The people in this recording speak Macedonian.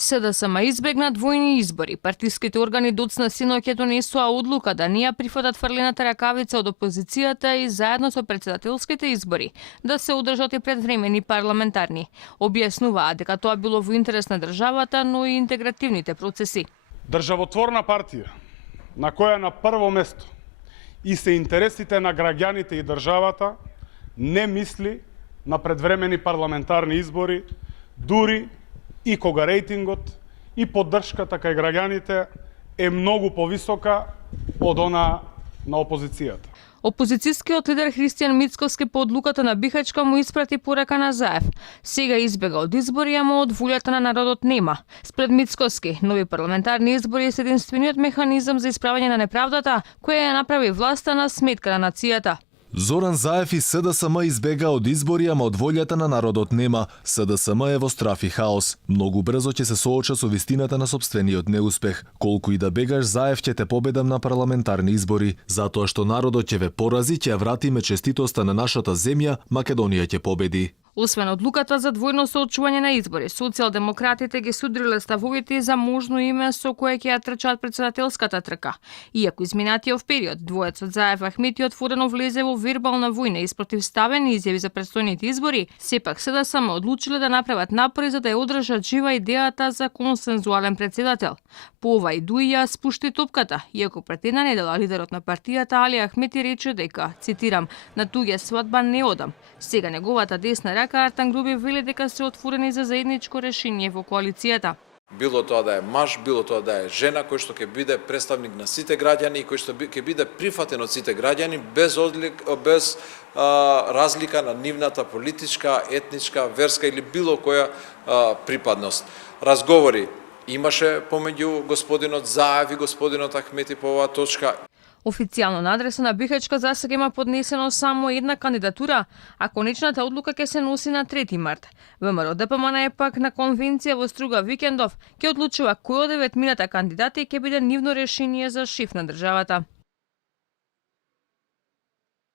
СДСМ избегна двојни избори. Партиските органи доцна синоќ донесоа одлука да не ја прифатат фрлената ракавица од опозицијата и заедно со претседателските избори да се одржат и предвремени парламентарни. Објаснуваа дека тоа било во интерес на државата, но и интегративните процеси. Државотворна партија на која на прво место и се интересите на граѓаните и државата не мисли на предвремени парламентарни избори, дури и кога рейтингот и поддршката кај граѓаните е многу повисока од она на опозицијата. Опозицијскиот лидер Христијан Мицковски по одлуката на Бихачка му испрати порака на Заев. Сега избега од избори, ама од волјата на народот нема. Спред Мицковски, нови парламентарни избори се единствениот механизам за исправање на неправдата, која ја направи власта на сметка на нацијата. Зоран Заев и СДСМ избега од избори, ама од волјата на народот нема. СДСМ е во страф и хаос. Многу брзо ќе се сооча со вистината на сопствениот неуспех. Колку и да бегаш, Заев ќе те победам на парламентарни избори. Затоа што народот ќе ве порази, ќе ја вратиме честитоста на нашата земја, Македонија ќе победи. Освен одлуката за двојно соочување на избори, социјалдемократите ги судриле ставовите за можно име со кое ќе ја трчаат претседателската трка. Иако изминатиот период, двојецот Заев Ахмети отворено влезе во вербална војна и спротивставени изјави за претстојните избори, сепак СДСМ одлучиле да направат напори за да ја одржат жива идејата за консензуален претседател. По ова и Дуија спушти топката, иако пред една недела лидерот на партијата Али Ахмети рече дека, цитирам, на туѓа свадба не одам. Сега неговата десна рака Артан Груби вели дека се отворени за заедничко решение во коалицијата. Било тоа да е маж, било тоа да е жена, кој што ќе биде представник на сите граѓани и кој што ќе биде прифатен од сите граѓани без разлика на нивната политичка, етничка, верска или било која припадност. Разговори имаше помеѓу господинот Заев и господинот Ахмети по оваа точка. Официјално на адреса на Бихачка засега има поднесено само една кандидатура, а конечната одлука ќе се носи на 3 март. ВМРО ДПМН е пак на конвенција во Струга Викендов ќе одлучува кој од 9 кандидати ќе биде нивно решение за шеф на државата.